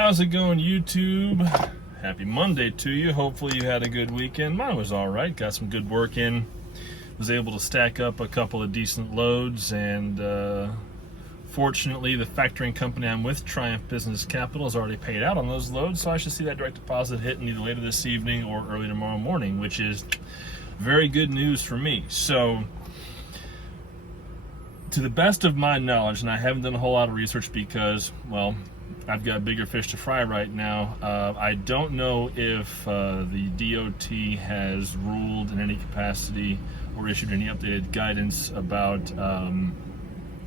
How's it going, YouTube? Happy Monday to you. Hopefully you had a good weekend. Mine was all right. Got some good work in. Was able to stack up a couple of decent loads, and fortunately the factoring company I'm with, Triumph Business Capital, has already paid out on those loads, so I should see that direct deposit hitting either later this evening or early tomorrow morning, which is very good news for me. So, to the best of my knowledge, and I haven't done a whole lot of research because, well, I've got bigger fish to fry right now. I don't know if the DOT has ruled in any capacity or issued any updated guidance about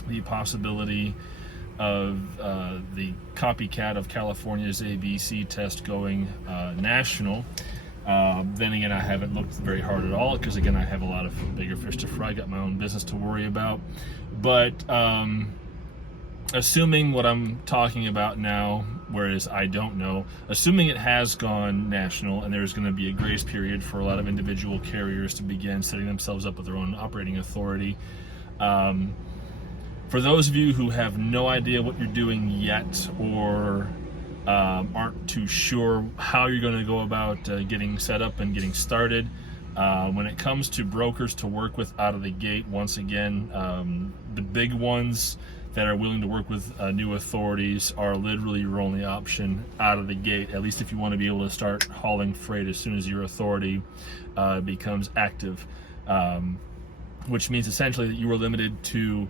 the possibility of the copycat of California's ABC test going national. Then again, I haven't looked very hard at all because, again, I have a lot of bigger fish to fry. Got my own business to worry about. But assuming what I'm talking about now, whereas I don't know, assuming it has gone national and there's going to be a grace period for a lot of individual carriers to begin setting themselves up with their own operating authority. For those of you who have no idea what you're doing yet, or aren't too sure how you're going to go about getting set up and getting started, when it comes to brokers to work with out of the gate, once again, the big ones that are willing to work with new authorities are literally your only option out of the gate, at least if you want to be able to start hauling freight as soon as your authority becomes active, which means essentially that you are limited to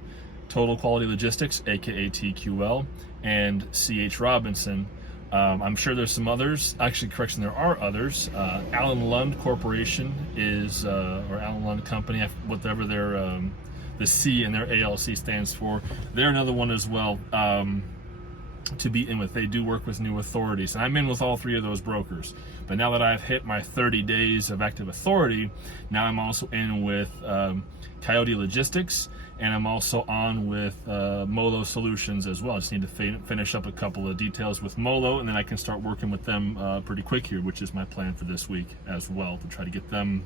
Total Quality Logistics, aka TQL, and C.H. Robinson. I'm sure there's some others. Actually, correction, there are others. Allen Lund Corporation is, or Allen Lund Company, whatever their the C in their ALC stands for. They're another one as well to be in with. They do work with new authorities, and I'm in with all three of those brokers. But now that I've hit my 30 days of active authority, now I'm also in with Coyote Logistics, and I'm also on with Molo Solutions as well. I just need to finish up a couple of details with Molo, and then I can start working with them pretty quick here, which is my plan for this week as well, to try to get them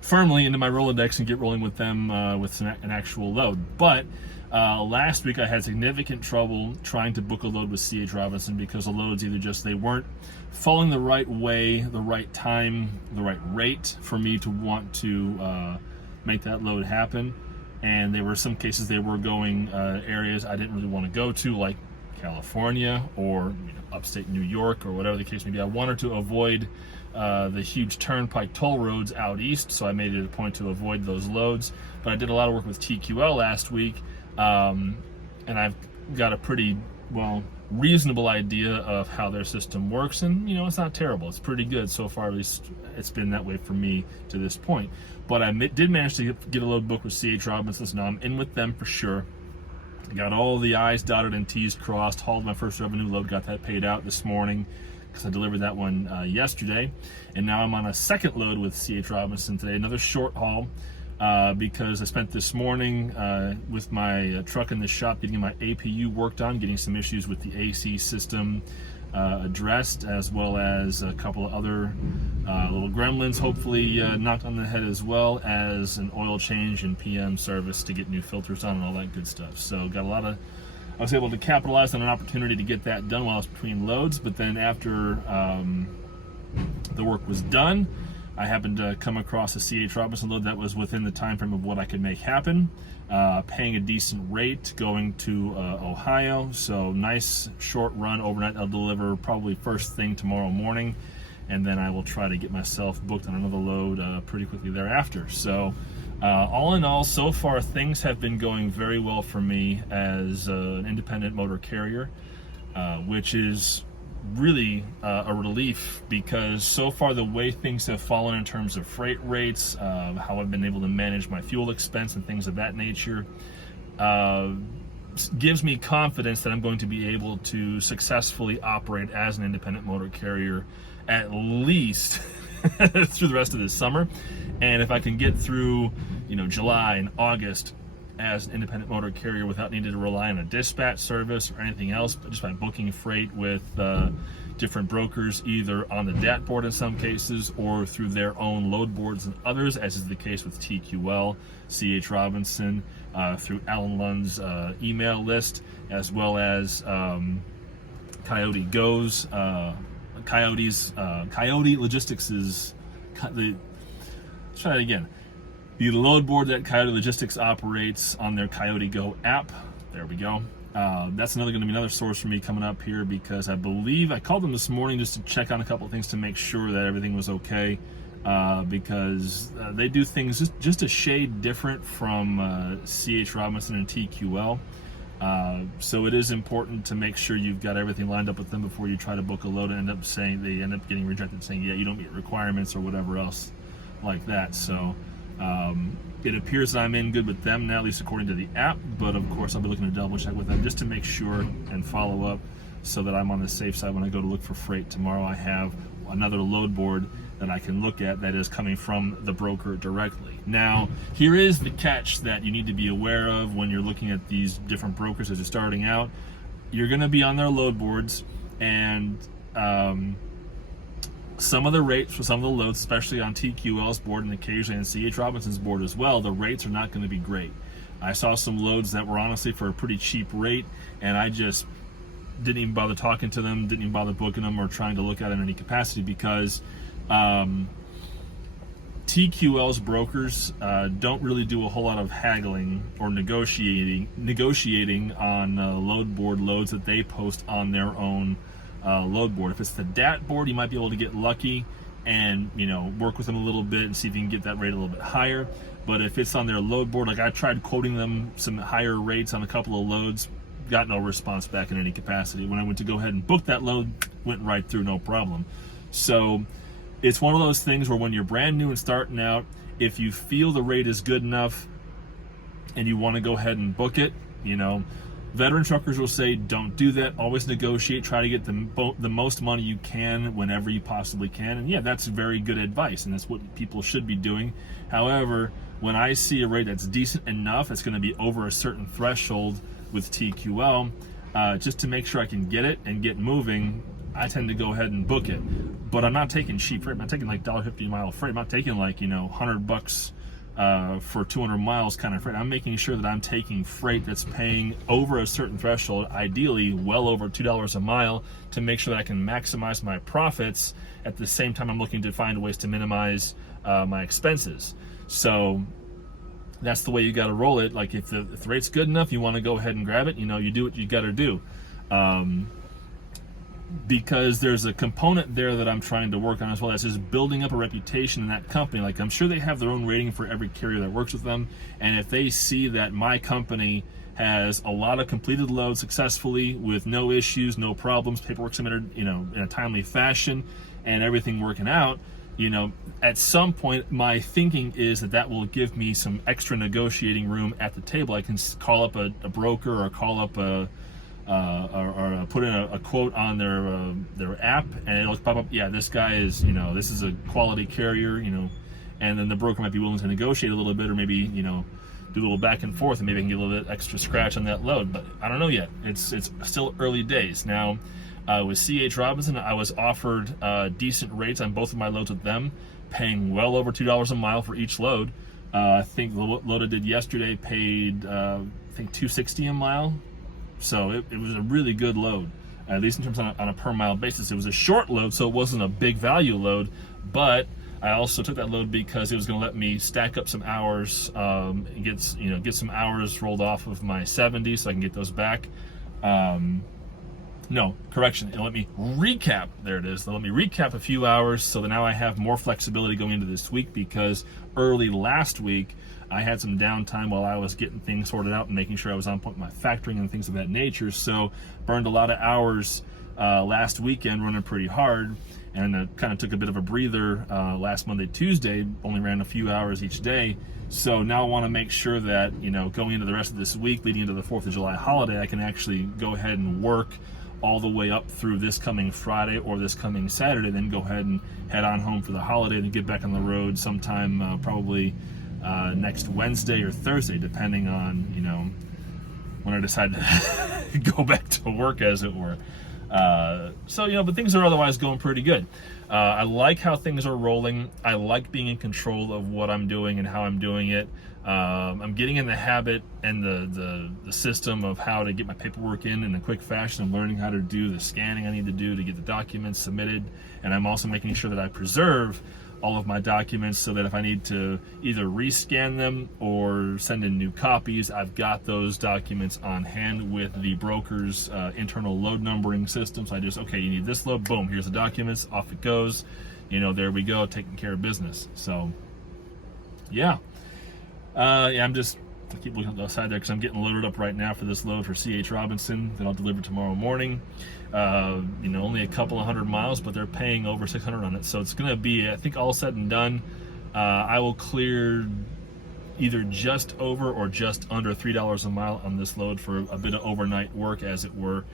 firmly into my Rolodex and get rolling with them with an actual load. But last week I had significant trouble trying to book a load with C.H. Robinson because the loads either just, they weren't falling the right way, the right time, the right rate for me to want to make that load happen. And there were some cases they were going areas I didn't really want to go to, like California or upstate New York or whatever the case may be. I wanted to avoid the huge turnpike toll roads out east, so I made it a point to avoid those loads. But I did a lot of work with TQL last week, and I've got a pretty, well, reasonable idea of how their system works, and it's not terrible. It's pretty good so far. At least it's been that way for me to this point. But I did manage to get a load booked with C.H. Robinson, so now I'm in with them for sure. Got all the I's dotted and T's crossed, hauled my first revenue load, got that paid out this morning because I delivered that one yesterday. And now I'm on a second load with C.H. Robinson today, another short haul, because I spent this morning with my truck in the shop getting my APU worked on, getting some issues with the AC system addressed, as well as a couple of other little gremlins hopefully knocked on the head, as well as an oil change and PM service to get new filters on and all that good stuff. So got a lot of, I was able to capitalize on an opportunity to get that done while I was between loads. But then after the work was done, I happened to come across a C.H. Robinson load that was within the time frame of what I could make happen, paying a decent rate, going to Ohio. So nice short run overnight. I'll deliver probably first thing tomorrow morning, and then I will try to get myself booked on another load pretty quickly thereafter. So all in all, so far things have been going very well for me as an independent motor carrier, which is really a relief, because so far the way things have fallen in terms of freight rates, how I've been able to manage my fuel expense and things of that nature, gives me confidence that I'm going to be able to successfully operate as an independent motor carrier at least through the rest of this summer. And if I can get through July and August as an independent motor carrier without needing to rely on a dispatch service or anything else, but just by booking freight with different brokers, either on the DAT board in some cases or through their own load boards and others, as is the case with TQL, C.H. Robinson, through Allen Lund's email list, as well as Coyote goes. Coyote Logistics is let's try it again. The load board that Coyote Logistics operates on their Coyote Go app. There we go. That's going to be another source for me coming up here, because I believe I called them this morning just to check on a couple of things to make sure that everything was okay, because they do things just a shade different from C.H. Robinson and TQL. So it is important to make sure you've got everything lined up with them before you try to book a load and they end up getting rejected, saying, yeah, you don't meet requirements or whatever else like that. So it appears that I'm in good with them now, at least according to the app, but of course I'll be looking to double check with them just to make sure and follow up so that I'm on the safe side when I go to look for freight tomorrow. I have another load board that I can look at that is coming from the broker directly. Now, here is the catch that you need to be aware of when you're looking at these different brokers as you're starting out. You're going to be on their load boards, and some of the rates for some of the loads, especially on TQL's board and occasionally on C.H. Robinson's board as well, the rates are not going to be great. I saw some loads that were honestly for a pretty cheap rate, and I just didn't even bother talking to them, didn't even bother booking them or trying to look at it in any capacity, because TQL's brokers don't really do a whole lot of haggling or negotiating on load board loads that they post on their own load board. If it's the DAT board, you might be able to get lucky and work with them a little bit and see if you can get that rate a little bit higher. But if it's on their load board, like I tried quoting them some higher rates on a couple of loads, got no response back in any capacity. When I went to go ahead and book that load, went right through, no problem. So it's one of those things where when you're brand new and starting out, if you feel the rate is good enough and you want to go ahead and book it, veteran truckers will say don't do that. Always negotiate. Try to get the most money you can whenever you possibly can. And yeah, that's very good advice, and that's what people should be doing. However, when I see a rate that's decent enough, it's going to be over a certain threshold with TQL, just to make sure I can get it and get moving, I tend to go ahead and book it. But I'm not taking cheap freight. I'm not taking like $1.50 a mile freight. I'm not taking like $100 for 200 miles kind of freight. I'm making sure that I'm taking freight that's paying over a certain threshold, ideally well over $2 a mile, to make sure that I can maximize my profits. At the same time, I'm looking to find ways to minimize my expenses. So that's the way you got to roll it. Like if the rate's good enough, you want to go ahead and grab it. You do what you got to do. Because there's a component there that I'm trying to work on as well. That's just building up a reputation in that company. Like I'm sure they have their own rating for every carrier that works with them. And if they see that my company has a lot of completed loads successfully with no issues, no problems, paperwork submitted, in a timely fashion, and everything working out, at some point my thinking is that will give me some extra negotiating room at the table. I can call up a broker or call up or put in a quote on their app, and it'll pop up, yeah, this guy is, this is a quality carrier, and then the broker might be willing to negotiate a little bit, or maybe, do a little back and forth, and maybe I can get a little bit extra scratch on that load. But I don't know yet. It's still early days. Now, with C.H. Robinson, I was offered decent rates on both of my loads with them, paying well over $2 a mile for each load. I think the load I did yesterday paid, $2.60 a mile. So it was a really good load, at least in terms on a per mile basis. It was a short load, so it wasn't a big value load, but I also took that load because it was going to let me stack up some hours, and get some hours rolled off of my 70, so I can get those back. No, correction. It'll let me recap. There it is. It'll let me recap a few hours, so that now I have more flexibility going into this week, because early last week I had some downtime while I was getting things sorted out and making sure I was on point with my factoring and things of that nature. So burned a lot of hours last weekend running pretty hard, and kind of took a bit of a breather last Monday, Tuesday, only ran a few hours each day. So now I want to make sure that, going into the rest of this week, leading into the 4th of July holiday, I can actually go ahead and work all the way up through this coming Friday or this coming Saturday, then go ahead and head on home for the holiday and get back on the road sometime probably next Wednesday or Thursday, depending on, when I decide to go back to work, as it were. But things are otherwise going pretty good. I like how things are rolling. I like being in control of what I'm doing and how I'm doing it. I'm getting in the habit and the system of how to get my paperwork in a quick fashion. I'm learning how to do the scanning I need to do to get the documents submitted, and I'm also making sure that I preserve all of my documents so that if I need to either rescan them or send in new copies, I've got those documents on hand with the broker's internal load numbering system. So I just, okay, you need this load, boom, here's the documents, off it goes. You know, there we go, taking care of business. So, yeah. I keep looking outside there because I'm getting loaded up right now for this load for C.H. Robinson that I'll deliver tomorrow morning. Only a couple of 100 miles, but they're paying over 600 on it. So it's going to be, I think, all said and done, I will clear either just over or just under $3 a mile on this load for a bit of overnight work, as it were.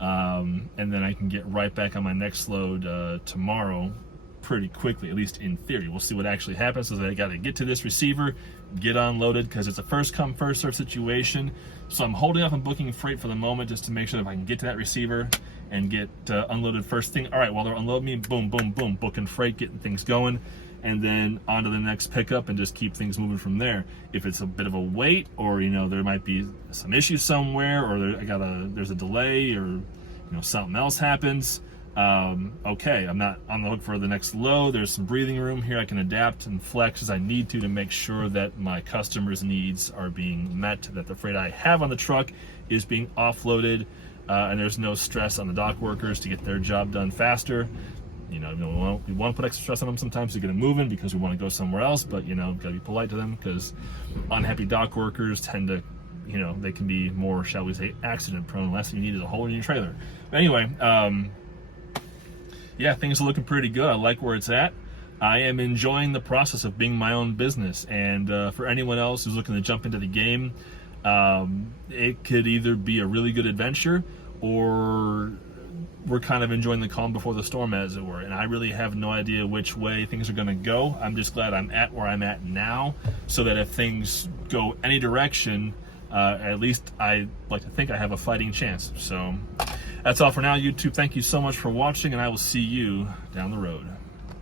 And then I can get right back on my next load tomorrow pretty quickly, at least in theory. We'll see what actually happens. So I got to get to this receiver, get unloaded, because it's a first come first serve situation. So I'm holding off on booking freight for the moment just to make sure that if I can get to that receiver and get unloaded first thing. All right, while they're unloading me, boom, boom, boom, booking freight, getting things going, and then on to the next pickup and just keep things moving from there. If it's a bit of a wait, or there might be some issues somewhere, or there's a delay, or something else happens. Okay, I'm not on the hook for the next load. There's some breathing room here. I can adapt and flex as I need to make sure that my customers' needs are being met, that the freight I have on the truck is being offloaded, and there's no stress on the dock workers to get their job done faster. We want to put extra stress on them sometimes to get them moving because we want to go somewhere else, but got to be polite to them because unhappy dock workers tend to, they can be more, shall we say, accident prone. Last thing you need is a hole in your trailer. But anyway, yeah, things are looking pretty good. I like where it's at. I am enjoying the process of being my own business. And for anyone else who's looking to jump into the game, it could either be a really good adventure, or we're kind of enjoying the calm before the storm, as it were. And I really have no idea which way things are going to go. I'm just glad I'm at where I'm at now, so that if things go any direction, at least I like to think I have a fighting chance. So that's all for now, YouTube. Thank you so much for watching, and I will see you down the road.